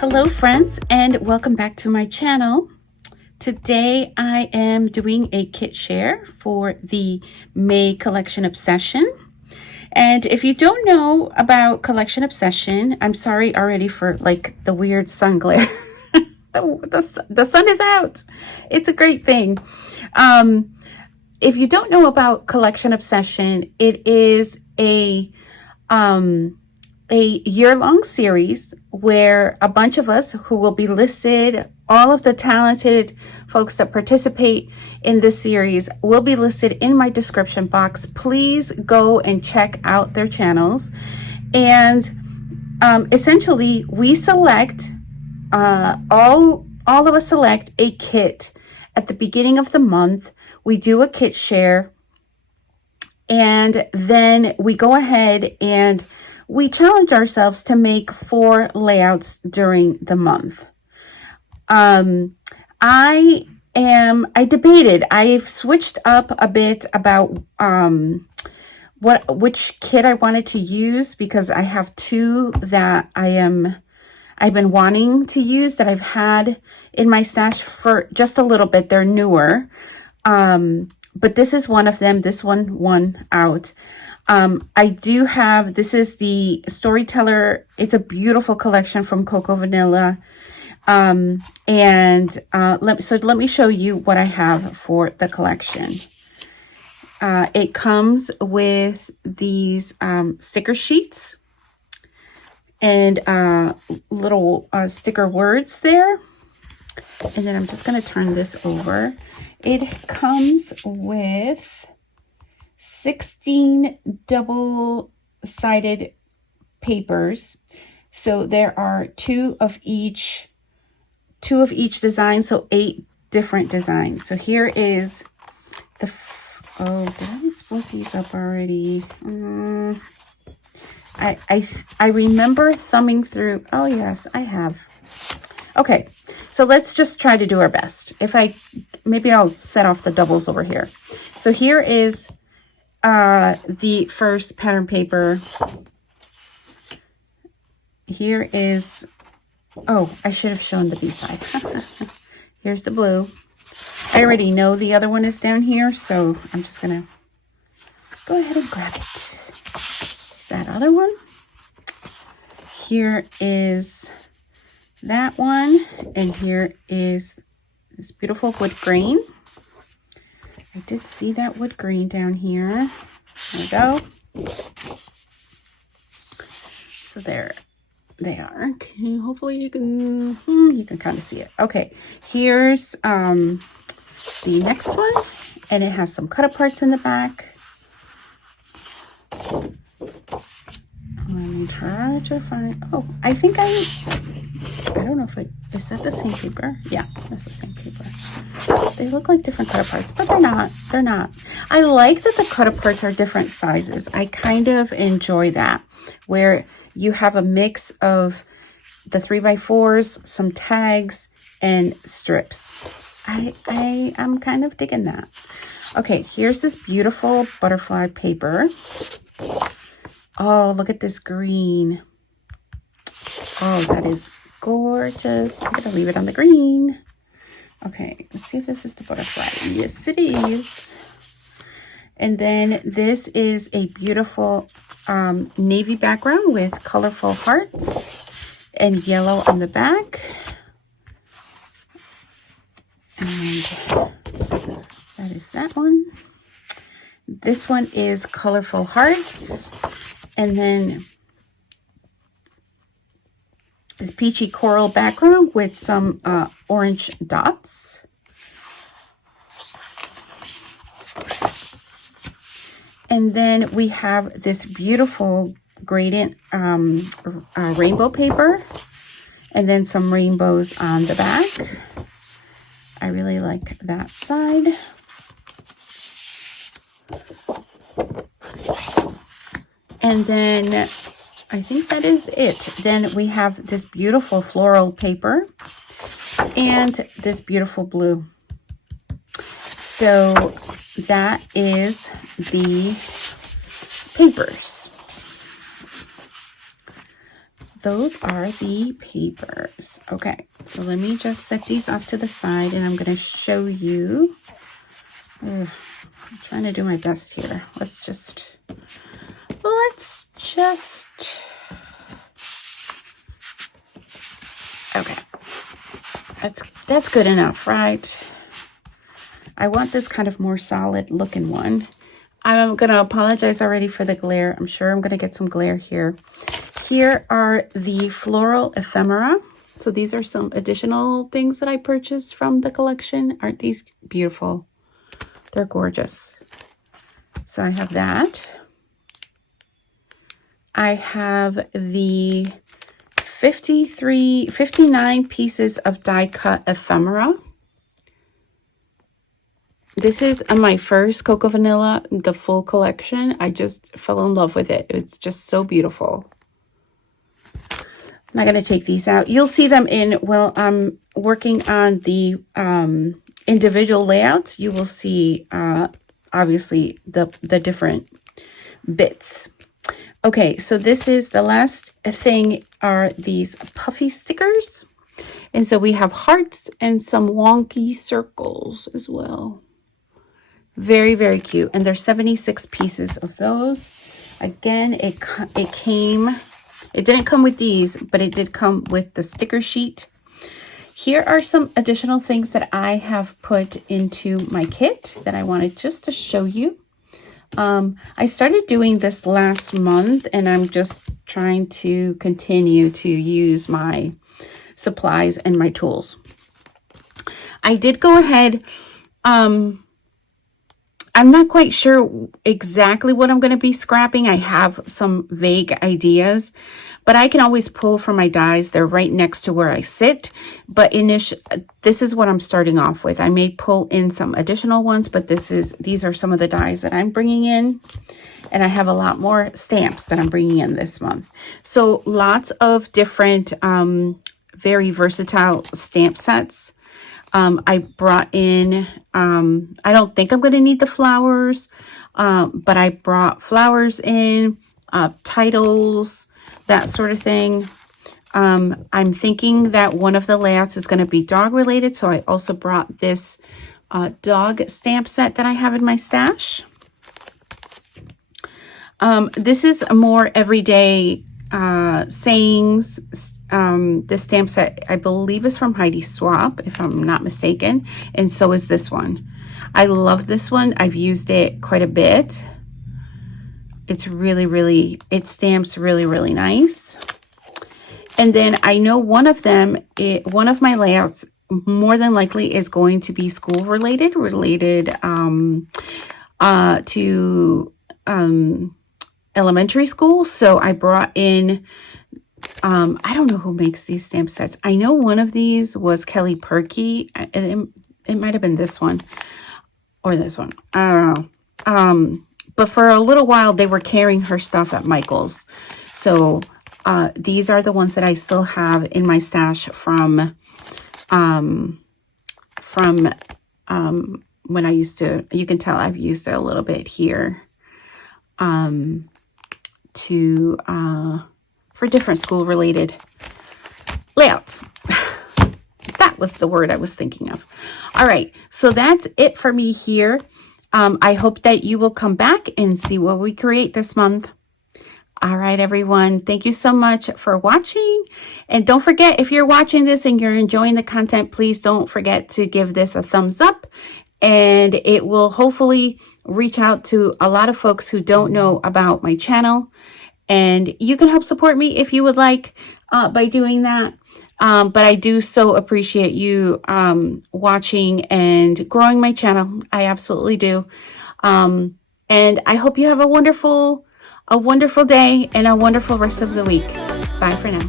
Hello friends, and welcome back to my channel. Today I am doing a kit share for the May Collection Obsession. And if you don't know about Collection Obsession, I'm sorry already for like the weird sun glare. the sun is out. It's a great thing. If you don't know about Collection Obsession, it is a year-long series where a bunch of us who will be listed, all of the talented folks that participate in this series will be listed in my description box. Please go and check out their channels. And essentially we select, all of us select a kit at the beginning of the month. We do a kit share, and then we go ahead and we challenge ourselves to make 4 layouts during the month. I debated. I've switched up a bit about which kit I wanted to use, because I have 2 that I've been wanting to use that I've had in my stash for just a little bit. They're newer. But this is one of them. This one won out. I do have, this is the Storyteller. It's a beautiful collection from Cocoa Vanilla. Let me show you what I have for the collection. It comes with these sticker sheets and little sticker words there. And then I'm just going to turn this over. It comes with 16 double-sided papers. So there are 2 of each design, so 8 different designs. So here is the, oh, did I split these up already? I remember thumbing through, oh yes, I have. Okay, so let's just try to do our best. Maybe I'll set off the doubles over here. So here is the first pattern paper. Here is, oh, I should have shown the B-side. Here's the blue. I already know the other one is down here, so I'm just gonna go ahead and grab it. It's that other one. Here is that one, and here is this beautiful wood grain. I did see that wood grain down here. There we go. So there they are. Okay, hopefully you can kind of see it. Okay, here's the next one, and it has some cut aparts in the back. Let me try to find, oh, I think I don't know if is that the same paper? Yeah, that's the same paper. They look like different cut aparts, but they're not. They're not. I like that the cut aparts are different sizes. I kind of enjoy that, where you have a mix of the 3x4s, some tags, and strips. I'm kind of digging that. Okay, here's this beautiful butterfly paper. Oh, look at this green. Oh, that is gorgeous. I'm gonna leave it on the green. Okay, let's see if this is the butterfly. Yes, it is. And then this is a beautiful navy background with colorful hearts and yellow on the back. And that is that one. This one is colorful hearts. And then this peachy coral background with some orange dots. And then we have this beautiful gradient rainbow paper, and then some rainbows on the back. I really like that side. And then I think that is it. Then we have this beautiful floral paper and this beautiful blue. So that is the papers. those are the papers. Okay, so let me just set these off to the side and I'm going to show you. I'm trying to do my best here. Let's just, okay. That's good enough, right? I want this kind of more solid looking one. I'm going to apologize already for the glare. I'm sure I'm going to get some glare here. Here are the floral ephemera. So these are some additional things that I purchased from the collection. Aren't these beautiful? They're gorgeous. So I have that. I have the 59 pieces of die cut ephemera. This is my first Cocoa Vanilla, the full collection. I just fell in love with it. It's just so beautiful. I'm not going to take these out. You'll see them I'm working on the individual layouts. You will see, obviously, the different bits. Okay, so this is the last thing are these puffy stickers. And so we have hearts and some wonky circles as well. Very, very cute. And there's 76 pieces of those. Again, it didn't come with these, but it did come with the sticker sheet. Here are some additional things that I have put into my kit that I wanted just to show you. I started doing this last month and I'm just trying to continue to use my supplies and my tools. I did go ahead, I'm not quite sure exactly what I'm going to be scrapping. I have some vague ideas, but I can always pull from my dies. They're right next to where I sit. But this is what I'm starting off with. I may pull in some additional ones, but these are some of the dies that I'm bringing in. And I have a lot more stamps that I'm bringing in this month. So lots of different, very versatile stamp sets. I brought in, I don't think I'm going to need the flowers, but I brought flowers in, titles, that sort of thing. I'm thinking that one of the layouts is going to be dog related. So I also brought this dog stamp set that I have in my stash. This is a more everyday sayings. This stamp set, I believe, is from Heidi Swap, if I'm not mistaken. And so is this one. I love this one. I've used it quite a bit. It's it stamps really, really nice. And then I know one of my layouts more than likely is going to be school related to elementary school. So I brought in, I don't know who makes these stamp sets. I know one of these was Kelly Perky. It might have been this one or this one. I don't know. But for a little while, they were carrying her stuff at Michael's. So these are the ones that I still have in my stash from when I used to, you can tell I've used it a little bit here for different school related layouts. That was the word I was thinking of. All right, so that's it for me here. I hope that you will come back and see what we create this month. All right, everyone. Thank you so much for watching. And don't forget, if you're watching this and you're enjoying the content, please don't forget to give this a thumbs up. And it will hopefully reach out to a lot of folks who don't know about my channel. And you can help support me if you would like by doing that. But I do so appreciate you watching and growing my channel. I absolutely do. And I hope you have a wonderful day and a wonderful rest of the week. Bye for now.